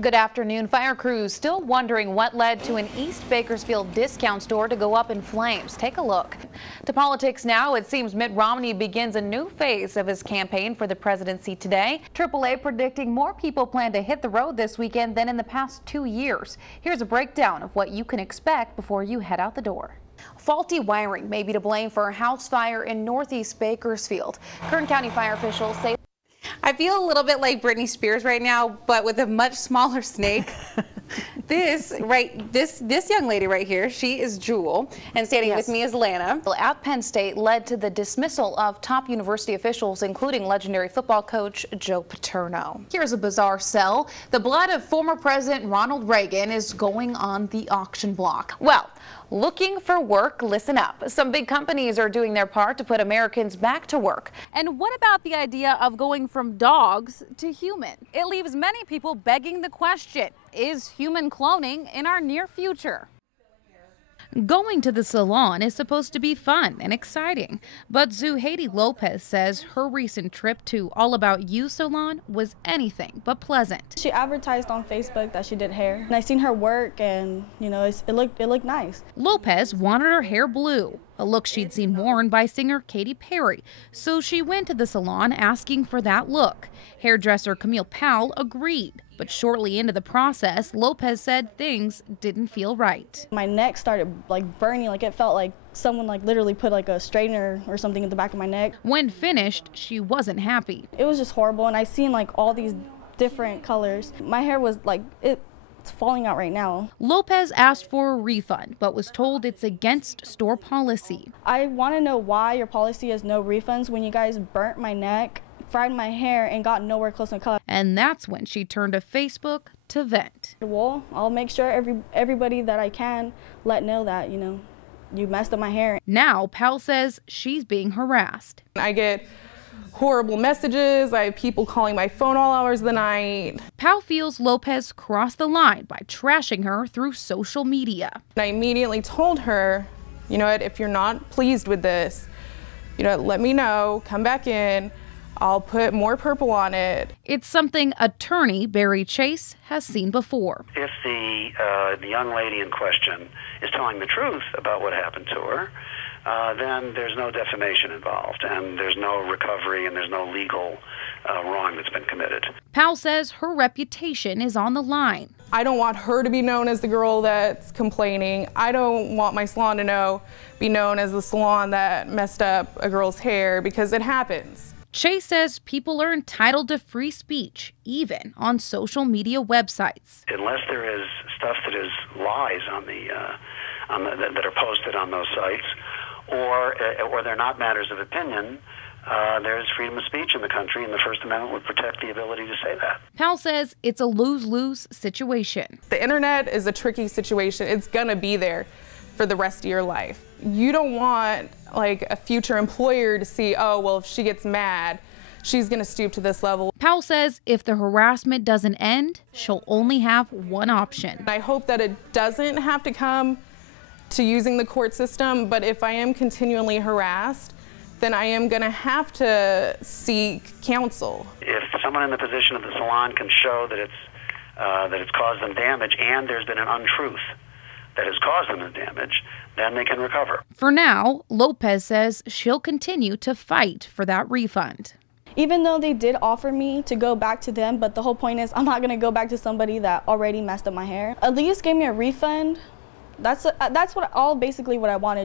Good afternoon. Fire crews still wondering what led to an East Bakersfield discount store to go up in flames. Take a look. To politics now, it seems Mitt Romney begins a new phase of his campaign for the presidency today. AAA predicting more people plan to hit the road this weekend than in the past 2 years. Here's a breakdown of what you can expect before you head out the door. Faulty wiring may be to blame for a house fire in Northeast Bakersfield. Kern County fire officials say I feel a little bit like Britney Spears right now, but with a much smaller snake. This young lady right here, she is Jewel, and standing with me is Lana. At Penn State led to the dismissal of top university officials, including legendary football coach Joe Paterno. Here's a bizarre sell. The blood of former President Ronald Reagan is going on the auction block. Well, looking for work, listen up. Some big companies are doing their part to put Americans back to work. And what about the idea of going from dogs to human? It leaves many people begging the question, is human cloning in our near future? Going to the salon is supposed to be fun and exciting, but Zuhaidi Lopez says her recent trip to All About You salon was anything but pleasant. She advertised on Facebook that she did hair, and I seen her work, and it looked nice. Lopez wanted her hair blue, a look she'd seen worn by singer Katy Perry, so she went to the salon asking for that look. Hairdresser Camille Powell agreed, but shortly into the process, Lopez said things didn't feel right. My neck started burning, it felt like someone literally put a straightener or something in the back of my neck. When finished, she wasn't happy. It was just horrible, and I seen all these different colors. My hair was it's falling out right now. Lopez asked for a refund, but was told it's against store policy. I want to know why your policy is no refunds when you guys burnt my neck, fried my hair, and got nowhere close in color. And that's when she turned to Facebook to vent. Well, I'll make sure everybody that I can know that, you messed up my hair. Now, Powell says she's being harassed. I get horrible messages. I have people calling my phone all hours of the night. Powell feels Lopez crossed the line by trashing her through social media. I immediately told her, if you're not pleased with this, let me know, come back in. I'll put more purple on it. It's something attorney Barry Chase has seen before. If the young lady in question is telling the truth about what happened to her, then there's no defamation involved, and there's no recovery, and there's no legal wrong that's been committed. Powell says her reputation is on the line. I don't want her to be known as the girl that's complaining. I don't want my salon to be known as the salon that messed up a girl's hair, because it happens. Chase says people are entitled to free speech, even on social media websites. Unless there is stuff that is lies that are posted on those sites, or they're not matters of opinion, there is freedom of speech in the country, and the First Amendment would protect the ability to say that. Powell says it's a lose-lose situation. The internet is a tricky situation. It's gonna be there for the rest of your life. You don't want a future employer to see, oh, well, if she gets mad, she's gonna stoop to this level. Powell says if the harassment doesn't end, she'll only have one option. I hope that it doesn't have to come to using the court system, but if I am continually harassed, then I am gonna have to seek counsel. If someone in the position of the salon can show that it's caused them damage, and there's been an untruth that has caused them the damage, then they can recover. For now, Lopez says she'll continue to fight for that refund. Even though they did offer me to go back to them, but the whole point is I'm not going to go back to somebody that already messed up my hair. At least give me a refund. That's basically what I wanted.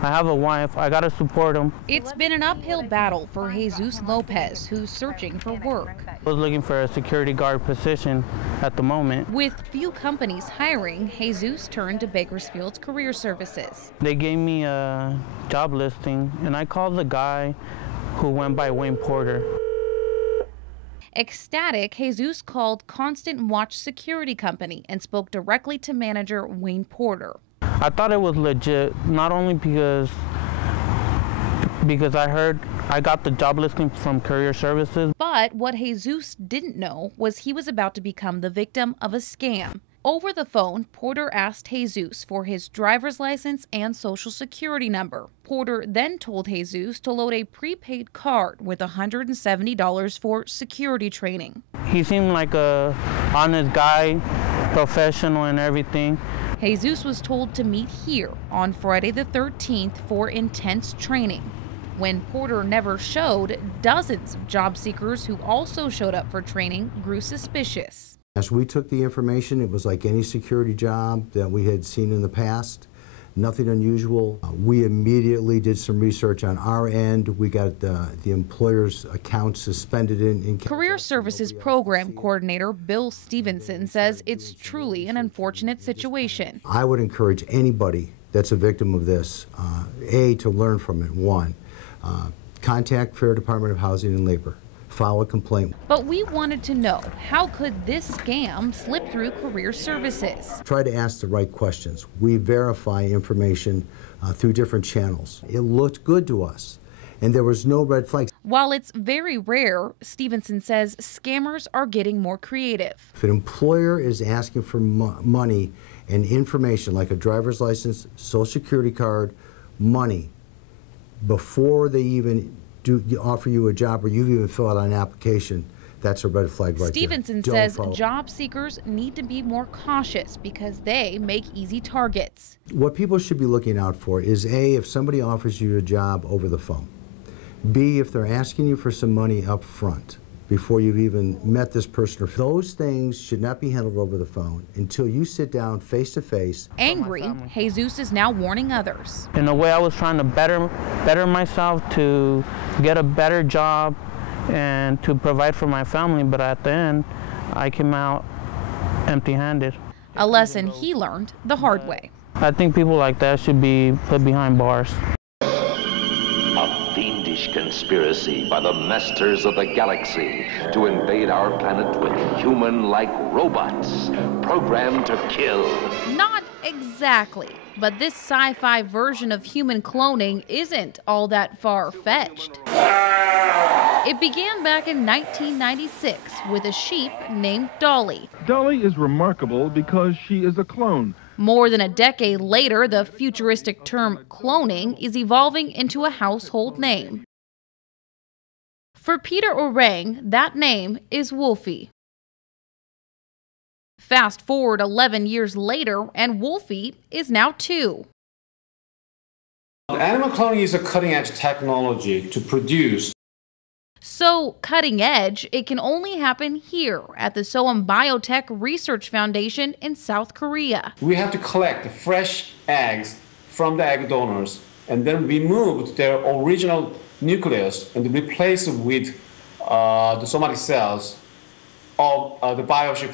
I have a wife. I got to support him. It's been an uphill battle for Jesus Lopez, who's searching for work. I was looking for a security guard position at the moment. With few companies hiring, Jesus turned to Bakersfield's career services. They gave me a job listing, and I called the guy who went by Wayne Porter. Ecstatic, Jesus called Constant Watch Security Company and spoke directly to manager Wayne Porter. I thought it was legit, not only because I heard I got the job listing from Career Services. But what Jesus didn't know was he was about to become the victim of a scam. Over the phone, Porter asked Jesus for his driver's license and social security number. Porter then told Jesus to load a prepaid card with $170 for security training. He seemed like a honest guy, professional and everything. Jesus was told to meet here on Friday the 13th for intense training. When Porter never showed, dozens of job seekers who also showed up for training grew suspicious. As we took the information, it was like any security job that we had seen in the past. Nothing unusual. We immediately did some research on our end. We got the employer's account suspended in Career Services Program Coordinator Bill Stevenson says it's truly an unfortunate situation. I would encourage anybody that's a victim of this, to learn from it. One, contact Fair Department of Housing and Labor. File a complaint. But we wanted to know, how could this scam slip through Career Services? Try to ask the right questions. We verify information through different channels. It looked good to us, and there was no red flags. While it's very rare, Stevenson says scammers are getting more creative. If an employer is asking for money and information like a driver's license, social security card, money, before they even offer you a job or you've even filled out an application, that's a red flag right Stevenson there. says job seekers need to be more cautious because they make easy targets. What people should be looking out for is A, if somebody offers you a job over the phone. B, if they're asking you for some money up front before you've even met this person. Those things should not be handled over the phone until you sit down face to face. Angry, Jesus is now warning others. In a way, I was trying to better myself, to get a better job and to provide for my family, but at the end, I came out empty-handed. A lesson he learned the hard way. I think people like that should be put behind bars. A fiendish conspiracy by the masters of the galaxy to invade our planet with human-like robots programmed to kill. Not exactly, but this sci-fi version of human cloning isn't all that far-fetched. It began back in 1996 with a sheep named Dolly. Dolly is remarkable because she is a clone. More than a decade later, the futuristic term cloning is evolving into a household name. For Peter Orang, that name is Wolfie. Fast forward 11 years later, and Wolfie is now 2. Animal cloning is a cutting-edge technology to produce. So cutting edge, it can only happen here at the Soham Biotech Research Foundation in South Korea. We have to collect fresh eggs from the egg donors and then remove their original nucleus and replace it with the somatic cells of the biopsy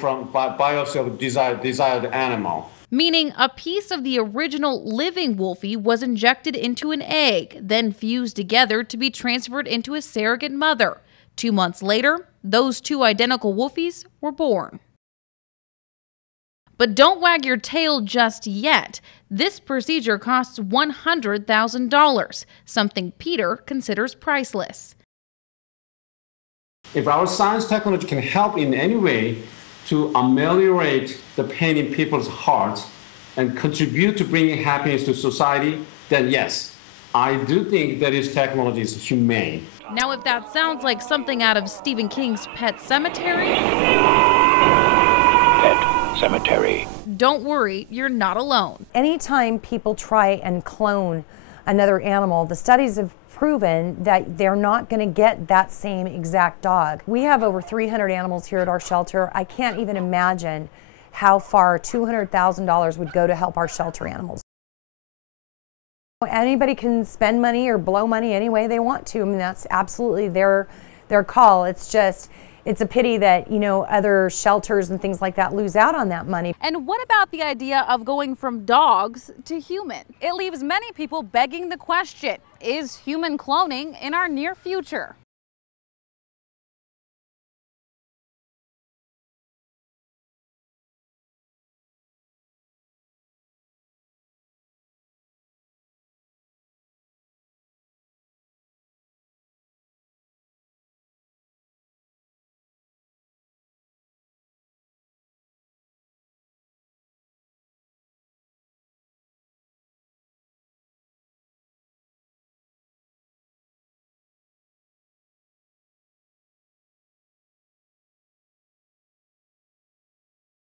of desired animal. Meaning a piece of the original living Wolfie was injected into an egg, then fused together to be transferred into a surrogate mother. 2 months later, those 2 identical Wolfies were born. But don't wag your tail just yet. This procedure costs $100,000, something Peter considers priceless. If our science technology can help in any way to ameliorate the pain in people's hearts and contribute to bringing happiness to society, then yes, I do think that this technology is humane. Now, if that sounds like something out of Stephen King's Pet Sematary, Pet Cemetery. Don't worry, you're not alone. Anytime people try and clone another animal, the studies have proven that they're not going to get that same exact dog. We have over 300 animals here at our shelter. I can't even imagine how far $200,000 would go to help our shelter animals. Anybody can spend money or blow money any way they want to. I mean, that's absolutely their call. It's just, it's a pity that, you know, other shelters and things like that lose out on that money. And what about the idea of going from dogs to human? It leaves many people begging the question, is human cloning in our near future?